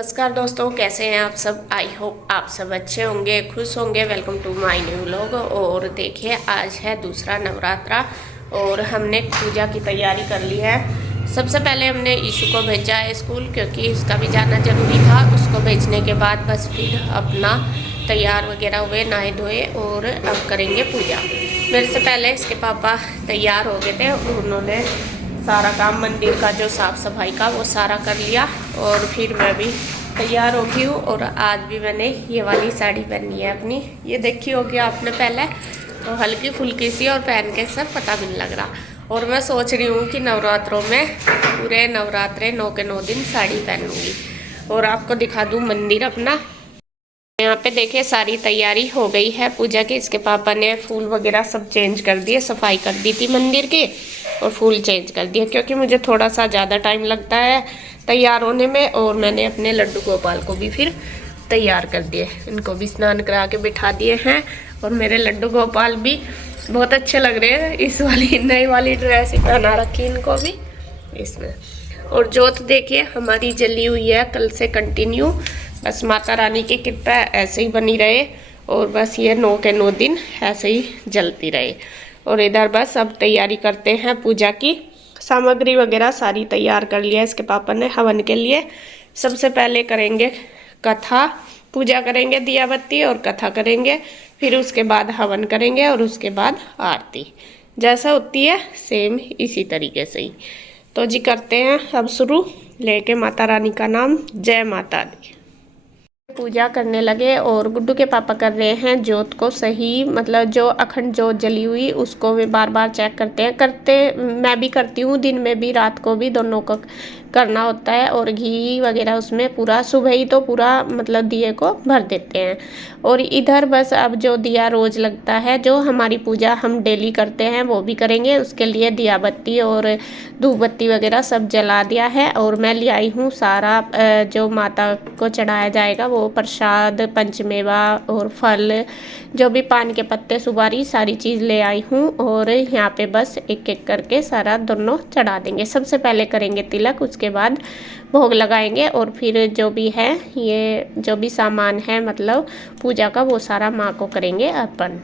नमस्कार दोस्तों, कैसे हैं आप सब। आई होप आप सब अच्छे होंगे, खुश होंगे। Welcome to my new vlog. और देखिए, आज है दूसरा नवरात्रा और हमने पूजा की तैयारी कर ली है। सबसे पहले हमने ईशु को भेजा है स्कूल, क्योंकि उसका भी जाना जरूरी था। उसको भेजने के बाद बस फिर अपना तैयार वगैरह हुए, नहाए धोए और अब करेंगे पूजा। मेरे से पहले इसके पापा तैयार हो गए थे। उन्होंने सारा काम मंदिर का जो साफ़ सफाई का वो सारा कर लिया और फिर मैं भी तैयार हो गई हूँ। और आज भी मैंने ये वाली साड़ी पहनी है अपनी, ये देखी होगी आपने पहले, तो हल्की फुल्की सी और पहन के सब पता भी नहीं लग रहा। और मैं सोच रही हूँ कि नवरात्रों में पूरे नवरात्रे 9 के 9 दिन साड़ी पहनूंगी और आपको दिखा दूँ मंदिर अपना। यहाँ पे देखिए, सारी तैयारी हो गई है पूजा की। इसके पापा ने फूल वगैरह सब चेंज कर दिए, सफाई कर दी थी मंदिर की और फूल चेंज कर दिए, क्योंकि मुझे थोड़ा सा ज़्यादा टाइम लगता है तैयार होने में। और मैंने अपने लड्डू गोपाल को भी फिर तैयार कर दिए, इनको भी स्नान करा के बिठा दिए हैं। और मेरे लड्डू गोपाल भी बहुत अच्छे लग रहे हैं। इस वाली नई वाली ड्रेस ही पहना रखी इनको भी इसमें। और जोत देखिए हमारी जली हुई है कल से कंटिन्यू। बस माता रानी की कृपा ऐसे ही बनी रहे और बस ये 9 के 9 दिन ऐसे ही जलती रहे। और इधर बस अब तैयारी करते हैं पूजा की। सामग्री वगैरह सारी तैयार कर लिया इसके पापा ने हवन के लिए। सबसे पहले करेंगे कथा, पूजा करेंगे, दिया बत्ती और कथा करेंगे। फिर उसके बाद हवन करेंगे और उसके बाद आरती जैसा होती है सेम इसी तरीके से ही। तो जी करते हैं अब शुरू, लेके माता रानी का नाम। जय माता दी। पूजा करने लगे और गुड्डू के पापा कर रहे हैं जोत को सही, मतलब जो अखंड जोत जली हुई उसको वे बार बार चेक करते हैं। मैं भी करती हूँ, दिन में भी रात को भी, दोनों को करना होता है। और घी वगैरह उसमें पूरा सुबह ही तो पूरा मतलब दिए को भर देते हैं। और इधर बस अब जो दिया रोज लगता है, जो हमारी पूजा हम डेली करते हैं वो भी करेंगे। उसके लिए दिया बत्ती और धूप बत्ती वगैरह सब जला दिया है। और मैं ले आई हूँ सारा जो माता को चढ़ाया जाएगा वो प्रसाद, पंचमेवा और फल, जो भी पान के पत्ते, सुपारी, सारी चीज़ ले आई हूँ। और यहाँ पे बस एक एक करके सारा दोनों चढ़ा देंगे। सबसे पहले करेंगे तिलक, उसके बाद भोग लगाएंगे और फिर जो भी है ये जो भी सामान है मतलब पूजा का वो सारा माँ को करेंगे अर्पण।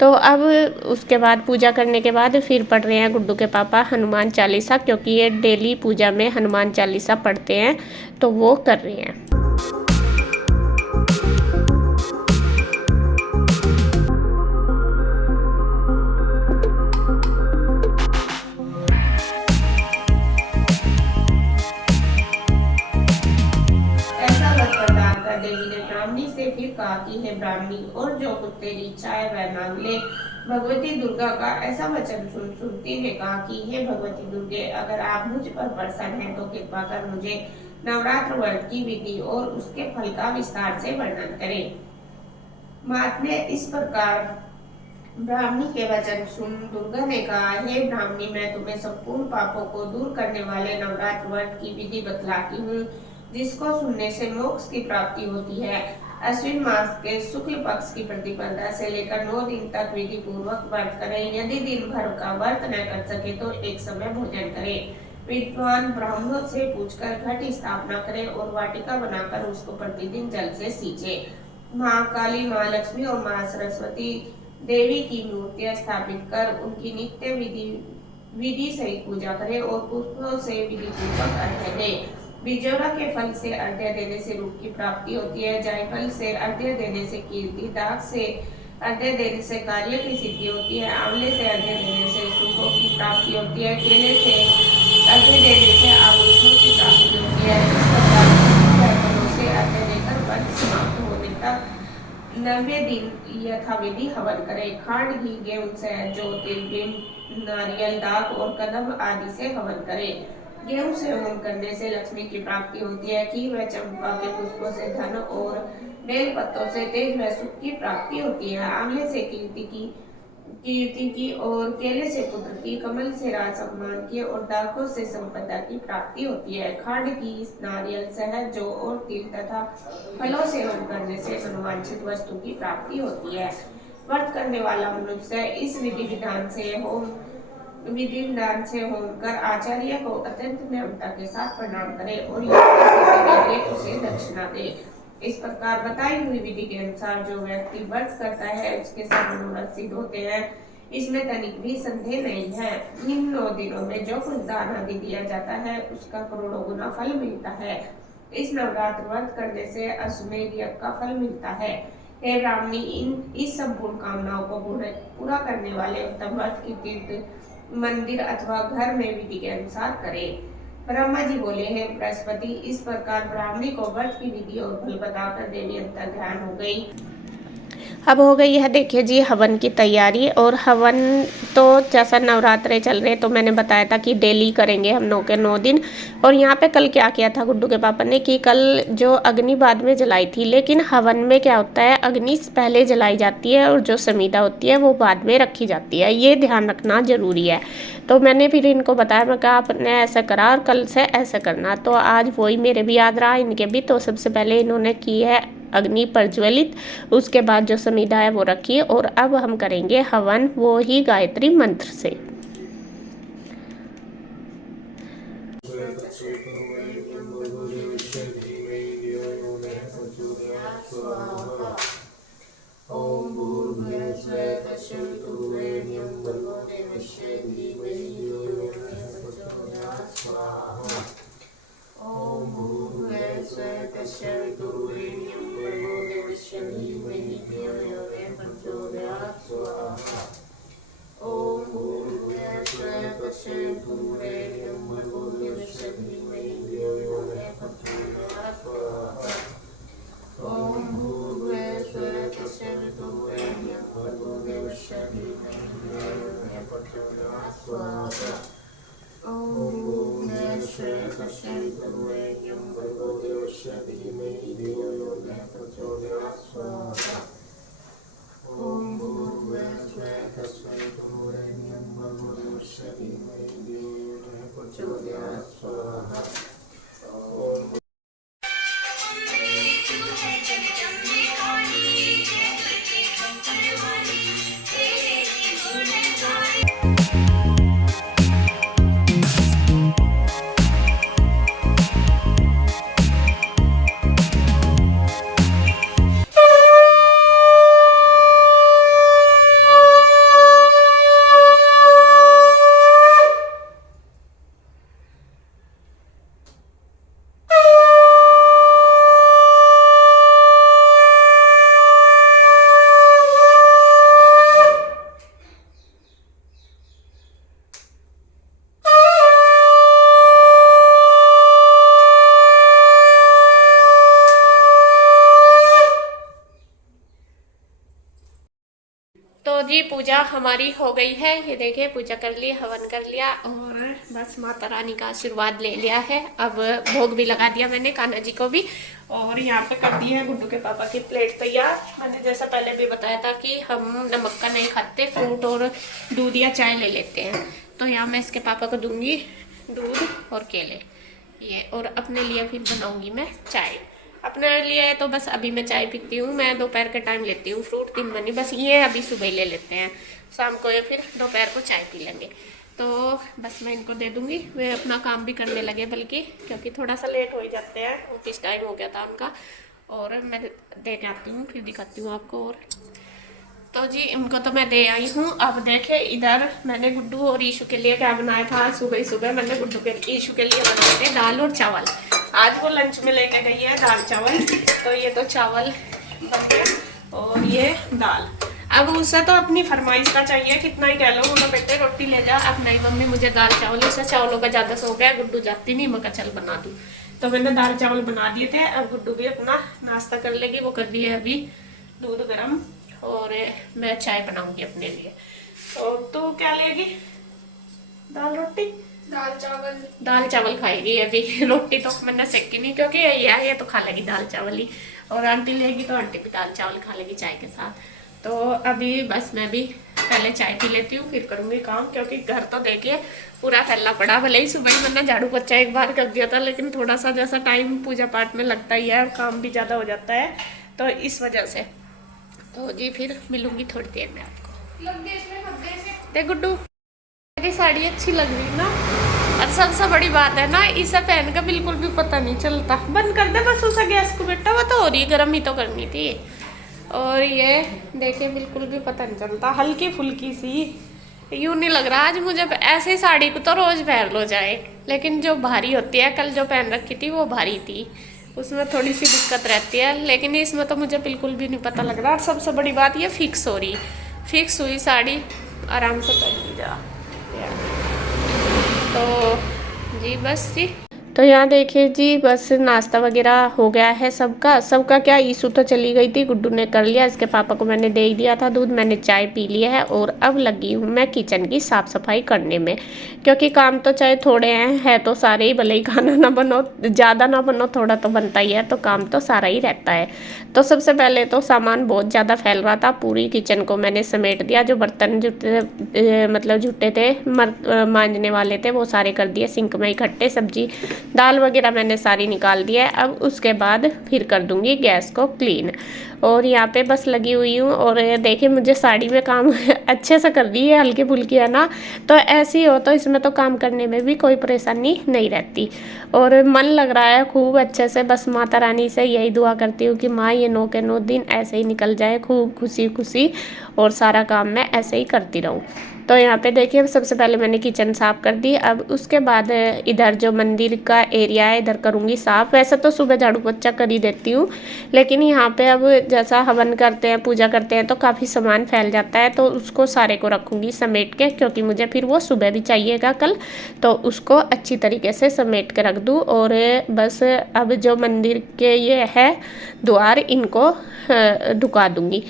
तो अब उसके बाद पूजा करने के बाद फिर पढ़ रहे हैं गुड्डू के पापा हनुमान चालीसा, क्योंकि ये डेली पूजा में हनुमान चालीसा पढ़ते हैं तो वो कर रहे हैं। ऐसा वर प्रदान कर देवी ने ब्राह्मणी से फिर कहा कि हे ब्राह्मणी, और जो कुछ तेरी इच्छा है वह मांग ले। भगवती दुर्गा का ऐसा वचन सुनती ने कहा कि हे भगवती दुर्गे, अगर आप मुझ पर प्रसन्न हैं तो कृपा कर मुझे नवरात्र व्रत की विधि और उसके फल का विस्तार से वर्णन करें। मात ने इस प्रकार ब्राह्मणी के वचन सुन दुर्गा ने कहा, हे ब्राह्मणी, मैं तुम्हें संपूर्ण पापों को दूर करने वाले नवरात्र व्रत की विधि बतलाती हूँ, जिसको सुनने से मोक्ष की प्राप्ति होती है। अश्विन मास के शुक्ल पक्ष की प्रतिपदा से लेकर 9 दिन तक विधि पूर्वक व्रत करें। यदि दिन भर का व्रत न कर सके तो एक समय भोजन करें। विद्वान ब्राह्मणों से पूछकर घट स्थापना करें और वाटिका बनाकर उसको प्रतिदिन जल से सींचे। माँ काली, माँ लक्ष्मी और माँ सरस्वती देवी की मूर्तियां स्थापित कर उनकी नित्य विधि सहित पूजा करें और पुष्पों से विधि पूर्वक अर्घ्य दें। बिजोरा के फल से अर्घ्य देने से रूप की प्राप्ति होती है। जायफल से अर्घ्य देने से कीर्ति, दाग से अर्घ्य देने से कार्य की सिद्धि होती है। आंवले से अर्घ्य देने से सुखों की प्राप्ति होती है। केले से अर्घ्य देने से आभूषणों की प्राप्ति होती है। इस प्रकार फलों से अर्घ्य देकर व्रत समाप्त होने तक 90 दिन यथाविधि हवन करें। खांड, घी, गेहूं से जौ, तिल, बिन, नारियल, दाख और कदम आदि से हवन करें। गेहूं से हवन करने से लक्ष्मी की प्राप्ति होती है। घी व चंपा के पुष्पों से धन और बेल पत्तों से तेज व सुख की प्राप्ति होती है। आंवले से कीर्ति की और केले से पुत्र की, कमल से राज सम्मान की और दाखों से संपदा की प्राप्ति होती है। खांड की, नारियल, शहद, जौ और तिल तथा फलों से होम करने से अनुवांछित वस्तु की प्राप्ति होती है। व्रत करने वाला मनुष्य इस विधि विधान से होकर आचार्य को अत्यंत नियमता के साथ प्रणाम करे और उसे दक्षिणा दे। इस प्रकार बताई हुई विधि के अनुसार जो व्यक्ति व्रत करता है उसके सब मनोरथ सिद्ध होते हैं, इसमें तनिक भी संदेह नहीं है। इन 9 दिनों में जो कुछ दान आदि दिया जाता है उसका करोड़ों गुना फल मिलता है। इस नवरात्र व्रत करने से अश्वमेध यज्ञ का फल मिलता है। हे ब्राह्मणी, इस संपूर्ण कामनाओं को पूरा करने वाले उत्तम व्रत की तीर्थ मंदिर अथवा घर में विधि के अनुसार करे। ब्रह्मा जी बोले, हे बृहस्पति, इस प्रकार ब्राह्मणी को व्रत की विधि और फल बताकर देवी अंतर ध्यान हो गई। अब हो गई है, देखिए जी, हवन की तैयारी। और हवन तो जैसा नवरात्रे चल रहे तो मैंने बताया था कि डेली करेंगे हम 9 के 9 दिन। और यहाँ पे कल क्या किया था गुड्डू के पापा ने कि कल जो अग्नि बाद में जलाई थी, लेकिन हवन में क्या होता है, अग्नि पहले जलाई जाती है और जो समीधा होती है वो बाद में रखी जाती है। ये ध्यान रखना जरूरी है। तो मैंने फिर इनको बताया, मैं कहा आपने ऐसा करा और कल से ऐसा करना। तो आज वही मेरे भी याद रहा, इनके भी। तो सबसे पहले इन्होंने की है अग्नि प्रज्वलित, उसके बाद जो समीधा है वो रखी। और अब हम करेंगे हवन, वो ही गायत्री मंत्र से। ओम भूर्भुवः स्वः तत्सवितुर्वरेण्यं भर्गो देवस्य धीमहि धियो यो नः प्रचोदयात् स्वाहा। ओम भूर्भुवः स्वः तत्सवितुर्वरेण्यं भर्गो देवस्य धीमहि धियो यो नः प्रचोदयात् स्वाहा। ओम भूर्भुवः स्वः तत्सवितुर्वरेण्यं भर्गो देवस्य धीमहि धियो यो नः प्रचोदयात् स्वाहा। ओम भूर्भुवः स्वः तत्सवितुर्वरेण्यं भर्गो देवस्य धीमहि धियो यो नः प्रचोदयात् स्वाहा। ओम भूर्भुवः स्वः तत्सवितुर्वरेण्यं भर्गो देवस्य धीमहि धियो यो नः प्रचोदयात् स्वाहा। ओम भूर्भुवः स्वः तत्सवितुर्वरेण्यं भर्गो देवस्य धीमहि धियो यो नः प्रचोदयात् स्वाहा। ओम तो जी पूजा हमारी हो गई है। ये देखिए, पूजा कर ली, हवन कर लिया और बस माता रानी का आशीर्वाद ले लिया है। अब भोग भी लगा दिया मैंने कान्हा जी को भी। और यहाँ पे कर दी है गुड्डू के पापा की प्लेट तैयार। मैंने जैसा पहले भी बताया था कि हम नमक का नहीं खाते, फ्रूट और दूध या चाय ले लेते हैं। तो यहाँ मैं इसके पापा को दूंगी दूध और केले ये, और अपने लिए फिर बनाऊंगी मैं चाय। अपने लिए तो बस अभी मैं चाय पीती हूँ, मैं दोपहर के टाइम लेती हूँ फ्रूट, दिन बनी बस ये अभी सुबह ही ले लेते हैं, शाम को या फिर दोपहर को चाय पी लेंगे। तो बस मैं इनको दे दूँगी, वे अपना काम भी करने लगे बल्कि, क्योंकि थोड़ा सा लेट हो ही जाते हैं, ऑफिस टाइम हो गया था उनका। और मैं दे जाती हूँ, फिर दिखाती हूँ आपको। और तो जी इनको तो मैं दे आई हूँ। अब देखे इधर मैंने गुड्डू और ईशू के लिए क्या बनाया था। सुबह सुबह मैंने गुड्डू के ईशू के लिए बनाए थे दाल और चावल। आज वो लंच में लेके गई है दाल चावल। तो ये तो चावल बन गए और ये दाल। अब उसे तो अपनी फरमाइश का चाहिए, कितना ही कह लो, बोलो बेटे रोटी ले जा। अब नहीं मम्मी मुझे दाल चावल, उसे चावलों का ज़्यादा शौक है, गुड्डू जाती नहीं, मैं चल बना दूँ। तो मैंने दाल चावल बना दिए थे। अब गुड्डू भी अपना नाश्ता कर लेगी, वो कर रही है अभी दूध गर्म, और मैं चाय बनाऊंगी अपने लिए। तो तू क्या लेगी? दाल रोटी? दाल चावल खाएगी अभी। रोटी तो मैंने सेकी नहीं, क्योंकि ये तो खा लेगी दाल चावल ही। और आंटी लेगी तो आंटी भी दाल चावल खा लेगी चाय के साथ। तो अभी बस मैं भी पहले चाय पी लेती हूँ, फिर करूँगी काम, क्योंकि घर तो देखिए पूरा फैला पड़ा। भले ही सुबह ही मैंने झाड़ू पोछा एक बार कर दिया था, लेकिन थोड़ा सा जैसा टाइम पूजा पाठ में लगता ही है और काम भी ज़्यादा हो जाता है, तो इस वजह से। तो जी फिर मिलूँगी थोड़ी देर में आपको। देख गुड्डू, मेरी साड़ी अच्छी लग रही ना, और सबसे बड़ी बात है ना, इसे पहन का बिल्कुल भी पता नहीं चलता। बंद कर दे बस उसे गैस को बेटा, वो तो हो रही है गर्म ही तो करनी थी। और ये देखिए बिल्कुल भी पता नहीं चलता, हल्की फुल्की सी, यूँ नहीं लग रहा। आज मुझे ऐसे साड़ी को तो रोज पहन लो जाए, लेकिन जो भारी होती है, कल जो पहन रखी थी वो भारी थी, उसमें थोड़ी सी दिक्कत रहती है, लेकिन इसमें तो मुझे बिल्कुल भी नहीं पता लग रहा। और सबसे बड़ी बात ये फिक्स हो रही, फिक्स हुई साड़ी आराम से पहन ली जा। तो जी बस जी, तो यहाँ देखिए जी बस नाश्ता वगैरह हो गया है सबका क्या, ईशू तो चली गई थी, गुड्डू ने कर लिया, इसके पापा को मैंने दे ही दिया था दूध, मैंने चाय पी लिया है। और अब लगी हूँ मैं किचन की साफ़ सफाई करने में, क्योंकि काम तो चाहे थोड़े हैं तो सारे ही, भले ही खाना ना बनो, ज़्यादा ना बनो, थोड़ा तो बनता ही है, तो काम तो सारा ही रहता है। तो सबसे पहले तो सामान बहुत ज़्यादा फैल रहा था, पूरी किचन को मैंने समेट दिया। जो बर्तन जुटे मतलब जुटे थे मांजने वाले थे वो सारे कर दिए सिंक में इकट्ठे, सब्जी दाल वगैरह मैंने सारी निकाल दिया है। अब उसके बाद फिर कर दूंगी गैस को क्लीन। और यहाँ पे बस लगी हुई हूँ, और देखिए मुझे साड़ी में काम अच्छे से कर दी है, हल्की फुल्की है ना, तो ऐसी हो तो इसमें तो काम करने में भी कोई परेशानी नहीं रहती। और मन लग रहा है खूब अच्छे से, बस माता रानी से यही दुआ करती हूँ कि माँ ये 9 के 9 दिन ऐसे ही निकल जाए, खूब खुशी खुशी, और सारा काम मैं ऐसे ही करती रहूँ। तो यहाँ पे देखिए सबसे पहले मैंने किचन साफ़ कर दी। अब उसके बाद इधर जो मंदिर का एरिया है इधर करूँगी साफ़। वैसे तो सुबह झाड़ू पोछा कर ही देती हूँ, लेकिन यहाँ पे अब जैसा हवन करते हैं, पूजा करते हैं, तो काफ़ी सामान फैल जाता है, तो उसको सारे को रखूँगी समेट के, क्योंकि मुझे फिर वो सुबह भी चाहिएगा कल, तो उसको अच्छी तरीके से समेट के रख दूँ। और बस अब जो मंदिर के ये है द्वार, इनको ढुका दूँगी।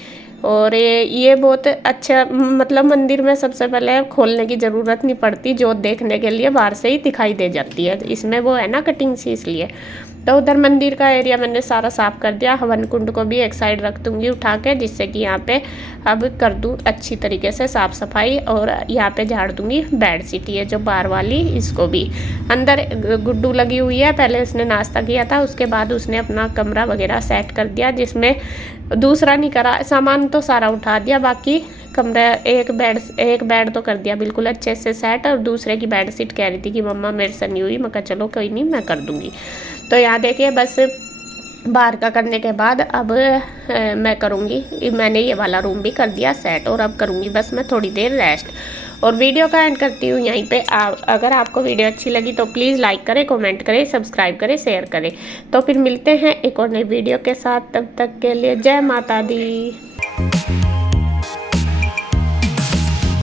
और ये बहुत अच्छा, मतलब मंदिर में सबसे पहले खोलने की ज़रूरत नहीं पड़ती, जो देखने के लिए बाहर से ही दिखाई दे जाती है, इसमें वो है ना कटिंग सी, इसलिए। तो उधर मंदिर का एरिया मैंने सारा साफ़ कर दिया। हवन कुंड को भी एक साइड रख दूँगी उठा के, जिससे कि यहाँ पे अब कर दूँ अच्छी तरीके से साफ़ सफाई। और यहाँ पे झाड़ दूँगी बेड शीट, ये जो बाहर वाली, इसको भी। अंदर गुड्डू लगी हुई है, पहले उसने नाश्ता किया था, उसके बाद उसने अपना कमरा वगैरह सेट कर दिया, जिसमें दूसरा नहीं करा, सामान तो सारा उठा दिया, बाकी कमरा एक बेड तो कर दिया बिल्कुल अच्छे से सेट। और दूसरे की बेड शीट कह रही थी कि मम्मा मेरे से नहीं हुई, मैं कहा चलो कोई नहीं मैं कर दूँगी। तो यहाँ देखिए बस बाहर का करने के बाद अब मैं करूँगी, मैंने ये वाला रूम भी कर दिया सेट, और अब करूँगी बस मैं थोड़ी देर रेस्ट। और वीडियो का एंड करती हूँ यहीं पे। अगर आपको वीडियो अच्छी लगी तो प्लीज़ लाइक करें, कमेंट करें, सब्सक्राइब करें, शेयर करें। तो फिर मिलते हैं एक और नई वीडियो के साथ, तब तक के लिए जय माता दी।